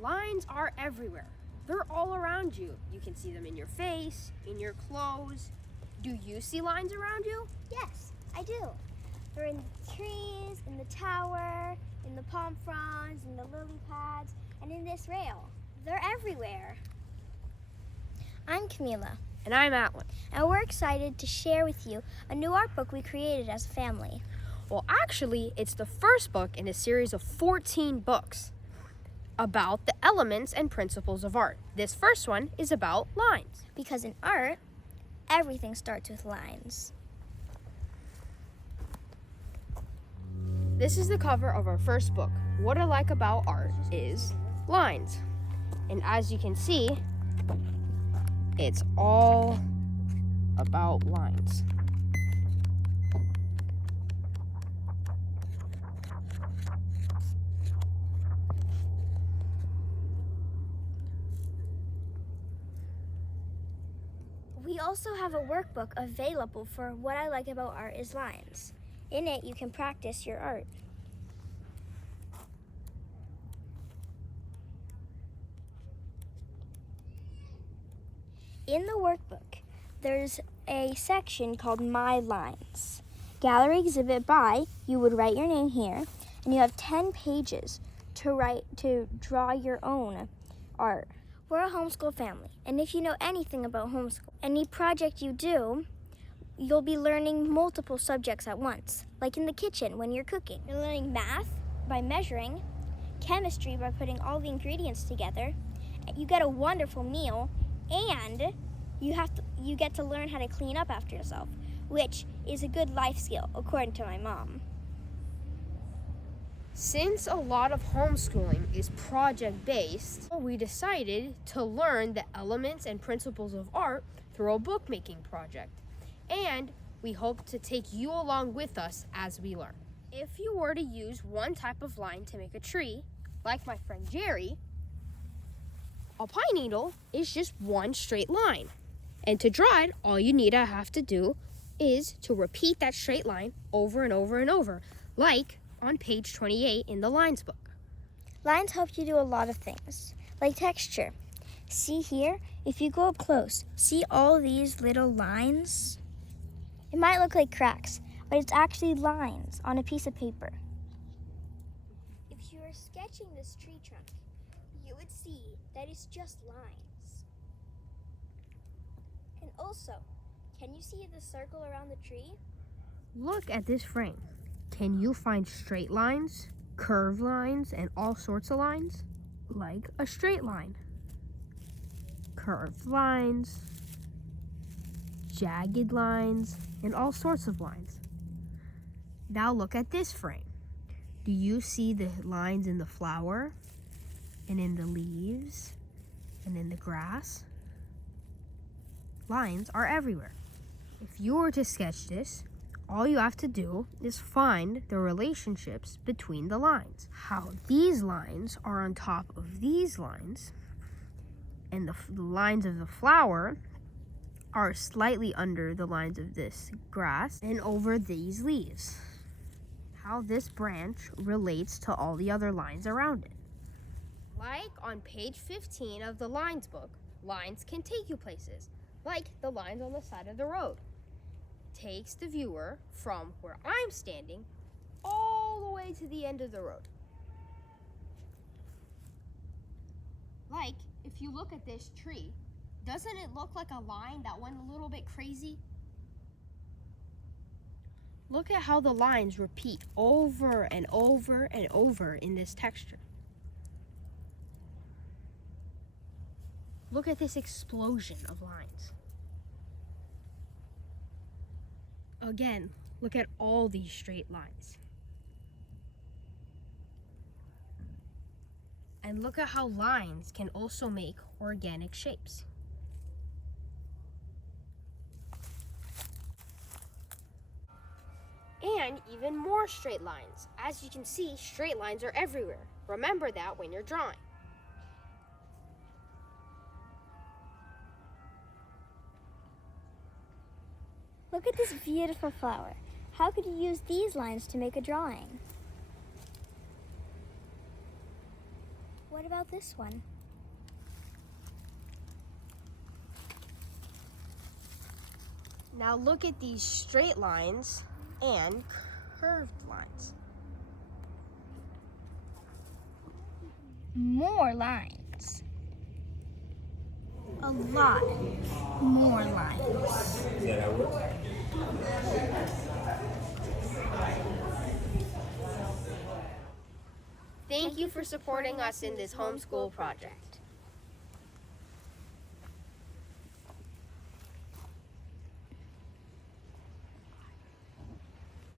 Lines are everywhere. They're all around you. You can see them in your face, in your clothes. Do you see lines around you? Yes, I do. They're in the trees, in the tower, in the palm fronds, in the lily pads, and in this rail. They're everywhere. I'm Camila. And I'm Atlin. And we're excited to share with you a new art book we created as a family. Well, actually, it's the first book in a series of 14 books about the elements and principles of art. This first one is about lines. Because in art, everything starts with lines. This is the cover of our first book. What I like about art is lines. And as you can see, it's all about lines. We also have a workbook available for What I Like About Art is Lines. In it, you can practice your art. In the workbook, there's a section called My Lines. Gallery exhibit by, you would write your name here, and you have 10 pages to draw your own art. We're a homeschool family, and if you know anything about homeschool, any project you do, you'll be learning multiple subjects at once, like in the kitchen when you're cooking. You're learning math by measuring, chemistry by putting all the ingredients together. You get a wonderful meal, and you get to learn how to clean up after yourself, which is a good life skill, according to my mom. Since a lot of homeschooling is project-based, we decided to learn the elements and principles of art through a bookmaking project. And we hope to take you along with us as we learn. If you were to use one type of line to make a tree, like my friend Jerry, a pine needle is just one straight line. And to draw it, all you need to have to do is to repeat that straight line over and over and over, like on page 28 in the lines book. Lines help you do a lot of things, like texture. See here, if you go up close, see all these little lines? It might look like cracks, but it's actually lines on a piece of paper. If you were sketching this tree trunk, you would see that it's just lines. And also, can you see the circle around the tree? Look at this frame. Can you find straight lines, curved lines, and all sorts of lines? Like a straight line, curved lines, jagged lines, and all sorts of lines. Now look at this frame. Do you see the lines in the flower, and in the leaves, and in the grass? Lines are everywhere. If you were to sketch this, all you have to do is find the relationships between the lines. How these lines are on top of these lines, and the lines of the flower are slightly under the lines of this grass and over these leaves. How this branch relates to all the other lines around it. Like on page 15 of the lines book, lines can take you places, like the lines on the side of the road. Takes the viewer from where I'm standing all the way to the end of the road. Like, if you look at this tree, doesn't it look like a line that went a little bit crazy? Look at how the lines repeat over and over and over in this texture. Look at this explosion of lines. Again, look at all these straight lines. And look at how lines can also make organic shapes. And even more straight lines. As you can see, straight lines are everywhere. Remember that when you're drawing. Look at this beautiful flower. How could you use these lines to make a drawing? What about this one? Now look at these straight lines and curved lines. More lines. A lot more lines. Is that how it works? Thank you for supporting us in this homeschool project.